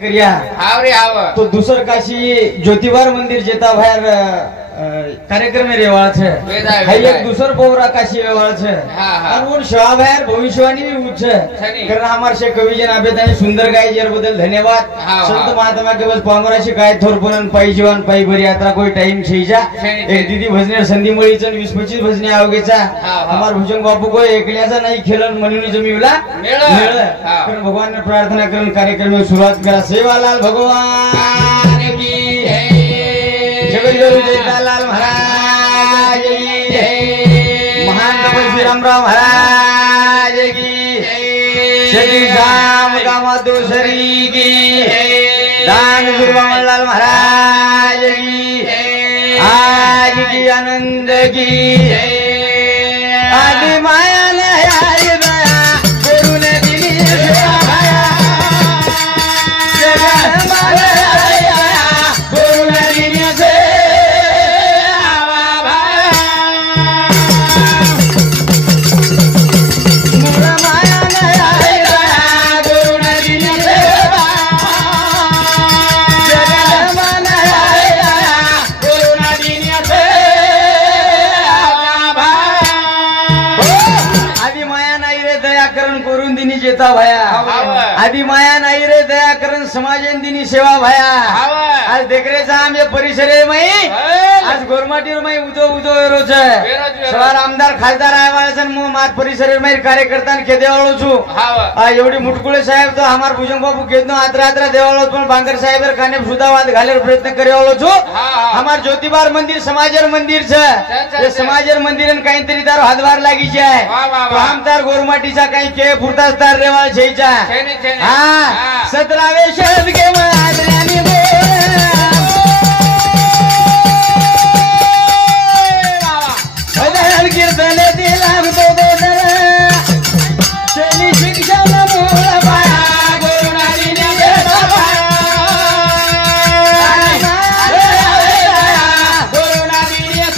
करिया हाव रे हाव तो दुसर काशी ज्योतिबार मंदिर जेता बाहेर कार्यक्रम रेवाळ छे हाई एक दुसर पोवरा काशी रेवाळ छे और वो शवा बाहेर भविष्यवाणी भी उच्च कारण हमार से कविजन आबेतानी सुंदर गाय जर बदल धन्यवाद संत महात्मा के बस पांगराशी काय थोरपणन पाई जीवन पाई भरी यात्रा कोई टाइम छईजा एक दीदी भजनेर संधी मळीचन 20-25 भजने आवगेचा हमार भुजंग बापू को एकल्याचा नाही खेलन म्हणून जमीवला मेळ कारण भगवान ने प्रार्थना करून कार्यक्रम में शुरुआत करा सेवालाल भगवान की जगद्गुरु जयलाल महाराज की जय महान तपस्वी रामराव महाराज की श्री राम कामातुसरी की दान गुरुवामलाल महाराज की आज की आनंद की आदि माया ने यारी दया गुरु ने दिली सेवा जगत माया गुरु ने दिली जेता भया आदि माया नाही रे दया करण समाजन दिनी सेवा भया आज देखरेचा आमचे परिसर आहे मई आज गोरमाटीवर मई उदो उदो रोज सवार आमदार खासदार आयवाळसन मु मात परिसर में कार्यकर्ता के देवाळो छु एवढी मुटकुळे साहेब तो हमार भुजंग बापू केदनो आत्रा आत्रा देवाळो पण बांगर साहेबर खाने सुदावाद घालेर प्रयत्न करेवाळो छु हमार ज्योतिबार मंदिर समाजर मंदिर छ ये समाजर मंदिरन काहीतरी तारो हातभार लागी छे तो आमदार गोरमाटीचा काही के पुरतास्तार रेवाळ छईचा हां 17वे शब्द के महाराजांनी भजन कीर्तन दिला तो दोदर चली शिक्षा मूळ पाया गुरुनारीने बाबा गुरुनारीने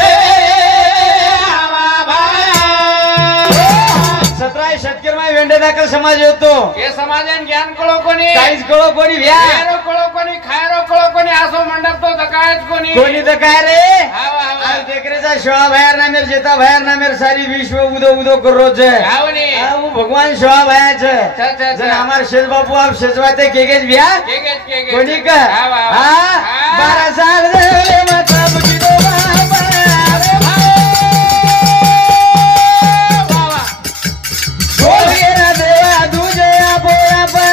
बाबा 17 शेतकरी वेंडे दाखल समाज होतो हे समाजन ज्ञान कळो कोणी काहीच कळो कोणी व्यारो कळो कोणी खायरो कळो कोणी असो मंडप तो दकायच कोणी कोणी दकाय रे आज देखरेचा शवा बाहेर नामेर जेता बाहेर नामेर सारी विश्व उदो उदो कर रोज आवनी आऊ भगवान शवा बाहेर जन हमार शेज बापू आप शेजवाते केगेज बिया केगेज कोणी का हां 12 साल रे मतलब की दो बाबा रे बाबा बोल के ना देवा तुझे बोया बाबा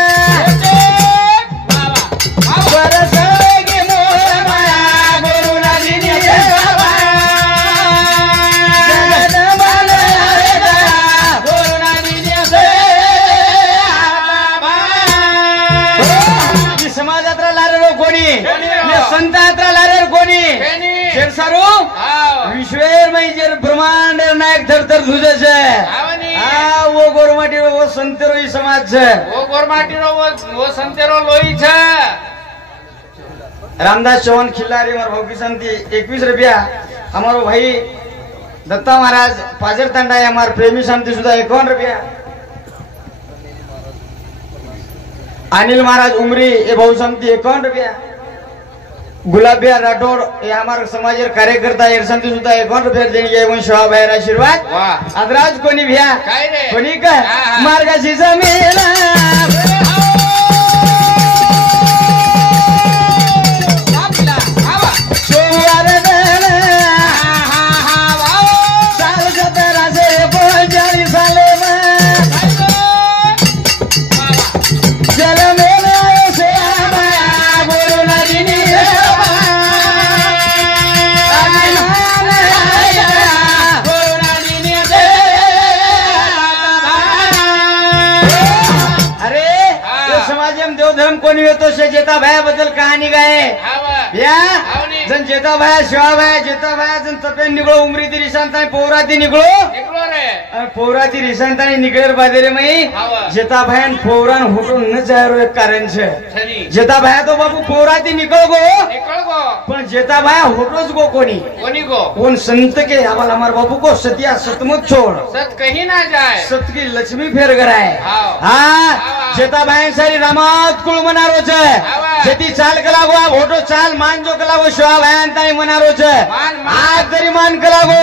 बरस के मोर माया गुरु ना दिनी बाबा जगत माने गुरु ना दिनी बाबा की समाज यात्रा लारेरो कोणी ने संत यात्रा लारेर कोणी शेरसारू विश्वेर में जे ब्रह्मांड नायक धरतर तुझे छे आ वो गोरमाटी वो संतेरो ही समाज छे वो गोरमाटी वो संतेरो लोई छे रामदास चौहान खिल्लारी मार भाऊ की संती 21 रुपया हमारो भाई दत्ता महाराज पाजर तंडा है हमार प्रेमी शांति सुधा 51 रुपया अनिल महाराज उमरी ए भाऊ शांति 51 रुपया गुलाबिया राठौर ये हमारे समाज कार्यकर्ता शांति सुधा 51 रुपया देणगी आहे शवा बाहेर आशीर्वाद आदराज कोणी भ्या कोणी का मार्गाशी जमेला कोणी येतो से जेता भाया बद्दल कहाणी गाय या जन जेता भाया शिवा भाया जेता भाया जन तपेन निकळो उमरी ती रिशांतानी पोवराती निकळो रे पोवराती रिशांतानी निकळेर बादेरे मई जेता भायान पोवरान होटो न जायरो एक कारण छे जेता भाया तो बाबू पोवराती निकळ गो पण जेता भाया होटोच गो कोणी गो कोण संत के आवाल हमार बाबू को सतिया सतमत छोड़ सत कहीं ना जाए सत की लक्ष्मी फेर कराए हां जेता भाया सारी रामात कुळ मूळ मनारो छे જેથી ચાલ કલાગો આ ભોટો ચાલ માન જો કલાગો શવા ભયાન તાઈ મનારો છે આ દરી માન કલાગો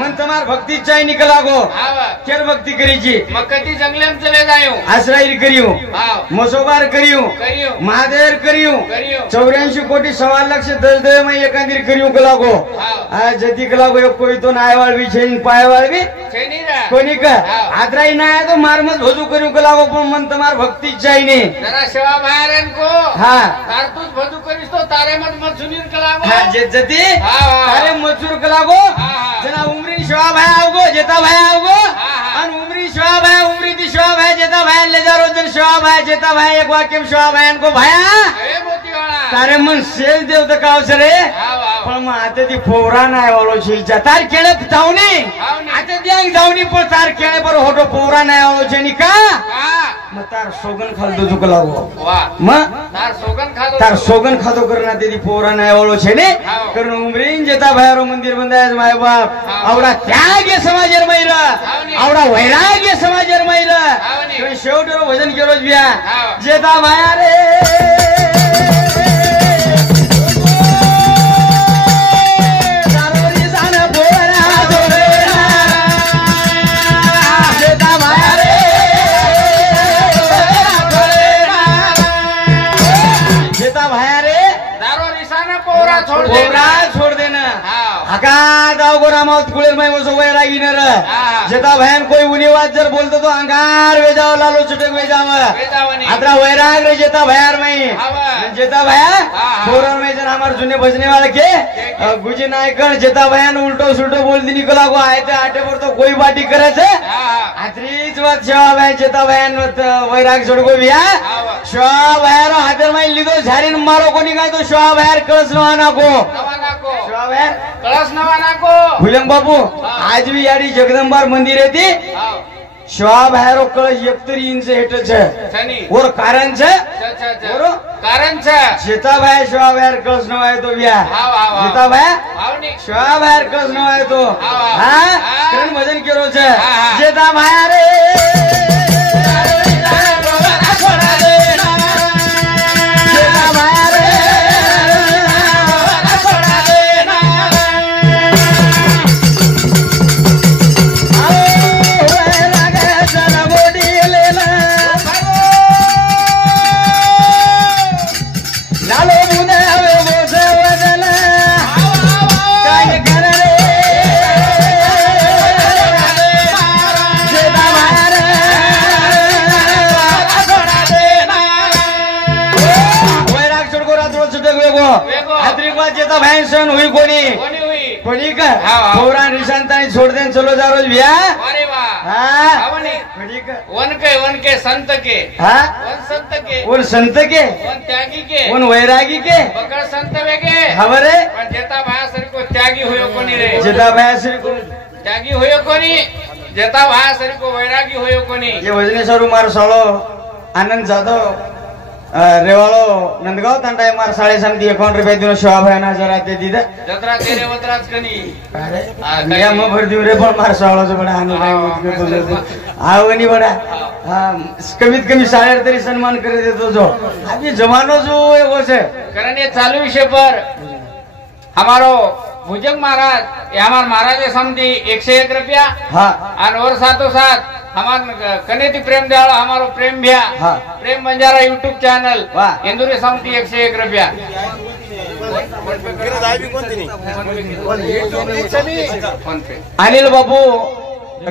મન તમાર ભક્તિ ચાઈ ની કલાગો કેર ભક્તિ કરી છી મકતી જંગલેમ ચલે જાયો આશ્રય કર્યું મસોબાર કર્યું મહાદેવ કર્યું 84 કોટી 1.25 લાખ 10 દે માં એકાંદિર કર્યું કલાગો આ જેથી કલાગો એક કોઈ તો નાયવાળ બી છે ને પાયવાળ બી છે ની રા કોની કા આદરાઈ ના આયા તો માર મત ભજુ કર્યું કલાગો પણ મન તમાર ભક્તિ ચાઈ ની જરા સેવા ભાયરન કો હા તાર તું બધું કરીશ તો તારે મત મજૂરી કલાગો હા જેતી તારે મજૂર કલાગો જના ઉમરી શવા ભાઈ આવગો જેતા ભાઈ આવગો અને ઉમરી શવા ભાઈ ઉમરી થી શવા ભાઈ જેતા ભાઈ લે જા રોજન શવા ભાઈ જેતા ભાઈ એક વાક્યમ શવા ભાઈ કો ભાયા એ મોતીવાળા તારે મન સેજ દેવ તો કાવ છે રે પણ માં આતેથી ફોરા ના આવળો છે જતાર કેળે જાવ ને આતે ત્યાં જાવ ની પણ તાર કેળે પર હોટો ફોરા ના આવળો છે ની કા તાર સોગન ખાધો જો કલાવો વાહ માં તાર સોગન ખાધો કરના તેદી ફોરા ના આવળો છે ને કરણ ઉમરીન જતા ભાઈરો મંદિર બંધાય માય બાપ આવડા ત્યાગે સમાજર મૈરા આવડા વૈરાગ્ય સમાજર મૈરા તો શેવટરો ભજન કેરો જ વ્યા જેતા ભાયા રે छोड़ देना हका गाव गोरामावत कुळेर माय वसो वैरागी नर जेता भयान कोई उनीवाद जर बोलतो तो अंगार वेजाव लालो चटक वेजाव आत्रा वैराग रे जेता भयार मई जेता भया बोरन में जन हमार जुने भजने वाले के गुजी नायकन जेता भयान उल्टो सुल्टो बोल दी निकला को आयते आटे पर तो कोई बाटी करे छे आत्रीच बात सेवा भाई जेता भयान वैराग छोड़को बिया शवा भयार हाथर में लीधो झारीन मारो कोनी काय तो शवा भयार कळस नवाना को कळस नवाना को भुलंग बापू आज भी यारी जगदंबार मंदिर है ती शवा भैरो कळस 71 इंच हेट छे और कारण छे कारण छे जेता भाई शवा भैर कळस नवाय तो बिया जेता भाई शवा भैर कळस नवाय तो हां करण भजन केरो छे जेता भाई रे जेता भैंसन हुई कोनी का थोड़ा निशांतानी छोड़ देन चलो जा रोज भैया अरे वाह हां वन के संत के हां वन संत के वन त्यागी के वन वैरागी के बकड़ संत वेगे खबर है पण जेता भाया सरी को त्यागी होयो कोनी रे जेता भाया सरी को त्यागी होयो कोनी जेता भाया सरी को वैरागी होयो कोनी ये वजनेश्वर मार सालो आनंद जाधव रेवाळो नंदगाव तंटाय मार 51 रुपये दिनो शवा भयाना जरा ते दीदा जत्रा तेरे वत्राच कनी अरे या म भर दिउ रे पण मार सावळो जो बडा आनो काय बोलतो आवनी बडा कमीत कमी 8.5 तरी सम्मान करे देतो जो अभी जमानो जो एवो छे कारण ये चालू विषय पर हमारो भुजंग महाराज ये हमार महाराज समझी 101 रुपया हाँ और साथों साथ हमार कनेती प्रेम दयाल हमारो प्रेम भैया प्रेम बंजारा यूट्यूब चैनल इंदुरी समिति 101 रुपया अनिल बाबू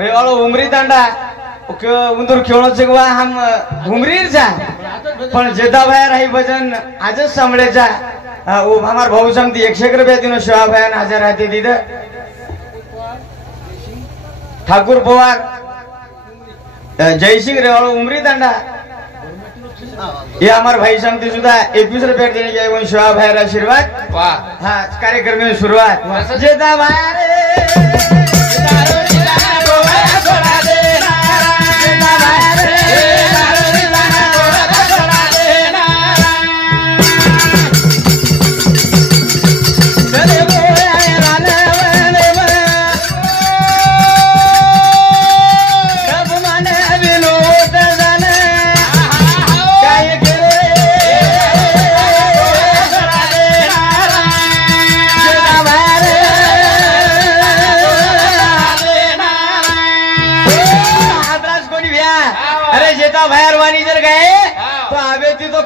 रेवाळो उमरी तांडा उंदूर खेळणो छे वा हम घुमरीर जा पण जेता भाई रही भजन आजच सांभळेचा हमार भाऊ समिति 101 रुपया दिनो शवा भयान हाजर राहते दीद ठाकुर पवार जयसिंह रेवाड़ो उमरी तांडा ये हमारे भाई समिति सुधा 21 रुपया देने जाए वो शवा भाई आशीर्वाद वाह हाँ कार्यक्रम में शुरुआत जेता भाई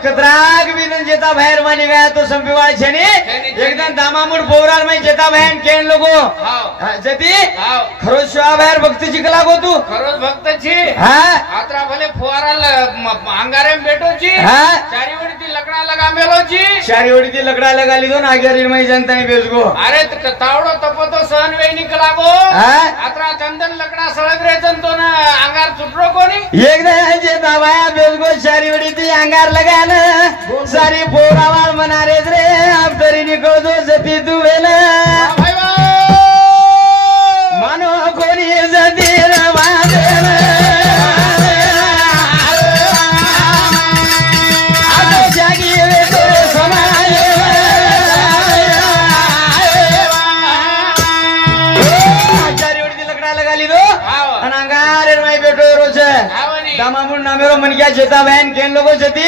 खतराक बिन जेता बाहेर मानी गया तो संपिवाळ छेनी एकदम दामामुड पोवरार में जेता बहन केन लोगो जती खरोज शिवा बाहेर भक्तीची कला गो तू खरोज भक्तची हा आत्रा भले फुवाराल अंगारे बेटोची हा चारी वडी ती लकडा लगा मेलोची चारी वडी ती लकडा लगा लीधो ना आग्यारी में जनता ने बेसगो अरे तावडो तपतो सहन वेई निकला गो आत्रा चंदन लकडा सळग रे तो ना अंगार सुटरो कोणी एकदा जेता बाया बेसगो चारी वडी ती अंगार लगा ना सारी पोरावाळ मना रे रे अब तरी निकळतो जती तू वेला मानो कोणी जती रवादेन आता जागी वेतो समाय चारी वडी ती लकडा लगा लीधो आणि अंगार रे माई बेटो रोज दामामुड नामेरो मन क्या जेता बहन केन लोगो जती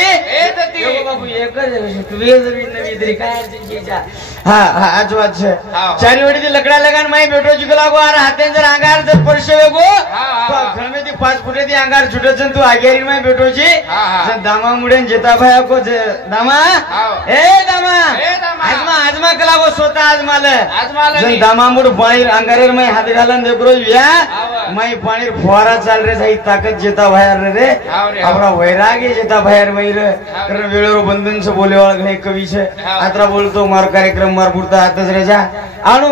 बाबू एकच तू नवी तरी काय हा हा आज वाच चारी वडी ती लकडा लगान माई बेटो जिकला गो अरे हाते जर अंगार जर परशे गो घर में ती 5 फुटे ती अंगार छुटच तू आगेरी माई बेटोची दामा मुडेन जेता भाया को दामा ए दामा आजमा आजमा कला गो स्वतः आजमाल दामा मुड बाहेर अंगारेर माई हात घालन देखरो या माई पाणीर फवारा चाल रे जाई ताकत जेता भाया रे आपला वैरागी जेता बाहेर मैर कारण वेळेवर बंधन से बोले वाला घणे कवी छे आत्रा बोलतो मार कार्यक्रम मार पुरता आतच रे जा आणू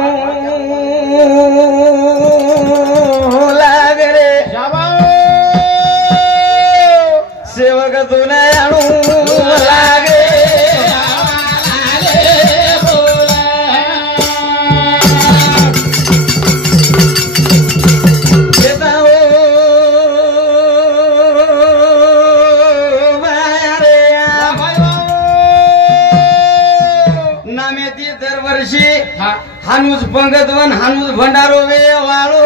लाग रे सेवक तुन आणू लागे हानूज पंगतवन हानूज भंडारो वे वाळो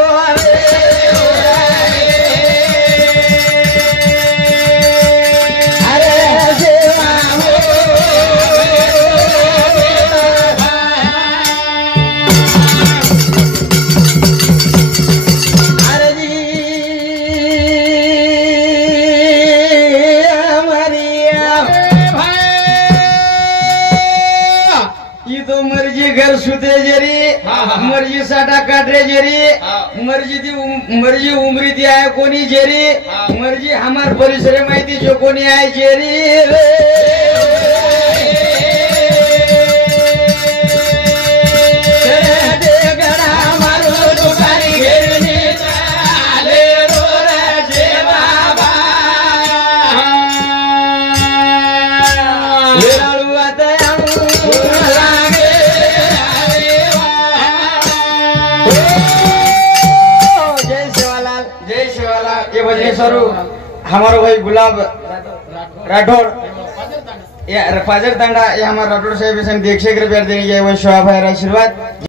घर सुते जेरी मर्जी साठा काटरे जेरी मर्जी उमरी ती आहे कोणी जेरी मर्जी हमार परिसरे माहिती जो कोणी आहे जेरी रे हमारो भाई गुलाब राठौड़ फाजर तांडा ये हमारा राठौड़ साहब 101 रुपया देने गए वो शोभा भाई आशीर्वाद।